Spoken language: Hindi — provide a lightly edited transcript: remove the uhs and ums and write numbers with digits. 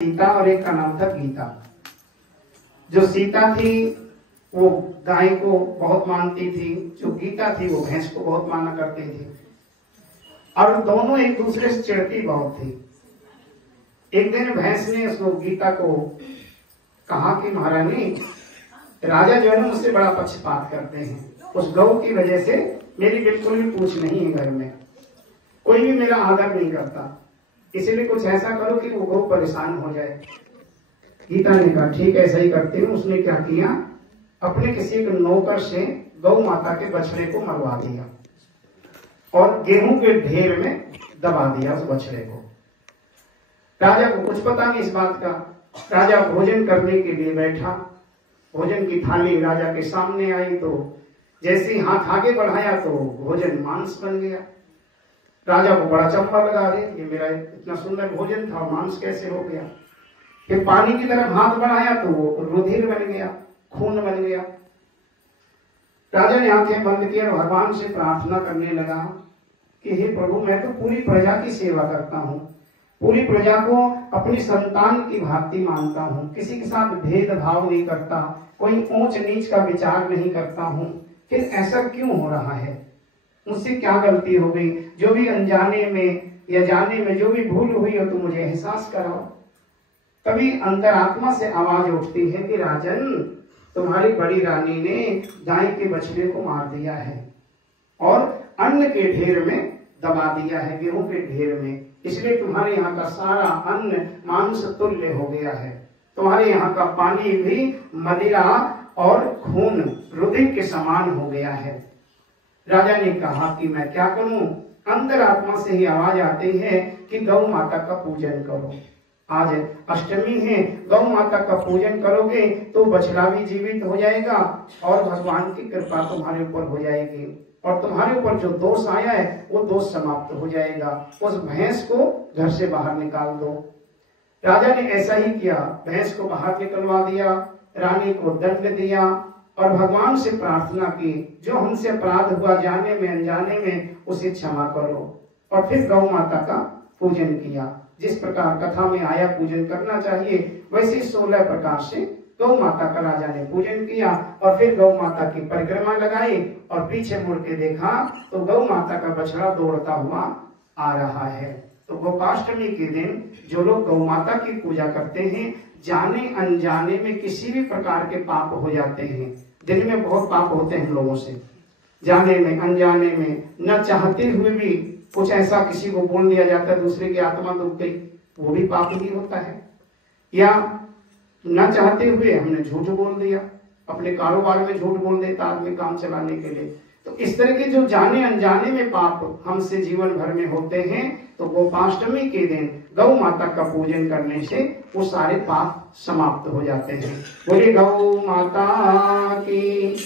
सीता और एक का नाम था गीता। जो सीता थी वो गाय को बहुत मानती थी, जो गीता थी वो भैंस को बहुत माना करती थी, और दोनों एक दूसरे से चिढ़ती बहुत थी। एक दिन भैंस ने उसको गीता को कहा कि महारानी, राजा जो है ना मुझसे बड़ा पक्षपात करते हैं, उस गौ की वजह से मेरी बिल्कुल भी पूछ नहीं है, घर में कोई भी मेरा आदर नहीं करता, इसलिए कुछ ऐसा करो कि वो गौ परेशान हो जाए। गीता ने कहा ठीक है, ऐसा ही करती हूँ। उसने क्या किया, अपने किसी एक नौकर से गौ माता के बछड़े को मरवा दिया और गेहूं के ढेर में दबा दिया उस बछड़े को। राजा को कुछ पता नहीं इस बात का। राजा भोजन करने के लिए बैठा, भोजन की थाली राजा के सामने आई तो जैसे ही हाथ आगे बढ़ाया तो भोजन मांस बन गया। राजा को बड़ा चंपा लगा, अरे ये मेरा इतना सुंदर भोजन था, मांस कैसे हो गया। फिर पानी की तरफ हाथ बढ़ाया तो वो रुधिर बन गया, खून बन गया। राजा ने आंखें बंद की और भगवान से प्रार्थना करने लगा कि हे प्रभु, मैं तो पूरी प्रजा की सेवा करता हूँ, पूरी प्रजा को अपनी संतान की भांति मानता हूँ, किसी के साथ भेदभाव नहीं करता, कोई ऊंच नीच का विचार नहीं करता हूँ, फिर ऐसा क्यों हो रहा है, मुझसे क्या गलती हो गई, जो भी अनजाने में या जाने में जो भी भूल हुई हो तो मुझे एहसास कराओ। तभी अंतरात्मा से आवाज उठती है कि राजन, तुम्हारी बड़ी रानी ने गाय के बछड़े को मार दिया है और अन्न के ढेर में दबा दिया है, गेहूं के ढेर में, इसलिए तुम्हारे यहाँ का सारा अन्न मांस तुल्य हो गया है, तुम्हारे यहाँ का पानी भी मदिरा और खून रुधिर के समान हो गया है। राजा ने कहा कि मैं क्या करूं, अंतरात्मा से ही आवाज आती है कि गौ माता का पूजन करो। आज अष्टमी है, गौ माता का पूजन करोगे तो बछड़ा भी जीवित हो जाएगा और भगवान की कृपा तुम्हारे ऊपर हो जाएगी और तुम्हारे ऊपर जो दोष आया है वो दोष समाप्त हो जाएगा। उस भैंस को घर से बाहर निकाल दो। राजा ने ऐसा ही किया, भैंस को बाहर निकलवा दिया, रानी को दंड दिया और भगवान से प्रार्थना की, जो हमसे अपराध हुआ जाने में अनजाने में उसे क्षमा करो। और फिर गौ माता का पूजन किया। जिस प्रकार कथा में आया पूजन करना चाहिए, वैसे 16 प्रकार से गौ माता का राजा ने पूजन किया और फिर गौ माता की परिक्रमा लगाई और पीछे मुड़ के देखा तो गौ माता का बछड़ा दौड़ता हुआ आ रहा है। तो गोपाष्टमी के दिन जो लोग गौ माता की पूजा करते हैं, जाने अनजाने में किसी भी प्रकार के पाप हो जाते हैं। दिन में बहुत पाप होते हैं लोगों से, जाने में अनजाने में, न चाहते हुए भी कुछ ऐसा किसी को बोल दिया जाता है, दूसरे की आत्मा दुख गई, वो भी पाप ही होता है। या न चाहते हुए हमने झूठ बोल दिया, अपने कारोबार में झूठ बोल देता आदमी काम चलाने के लिए। तो इस तरह के जो जाने अनजाने में पाप हमसे जीवन भर में होते हैं, तो गोपाष्टमी के दिन गौ माता का पूजन करने से वो सारे पाप समाप्त हो जाते हैं। बोले गौ माता की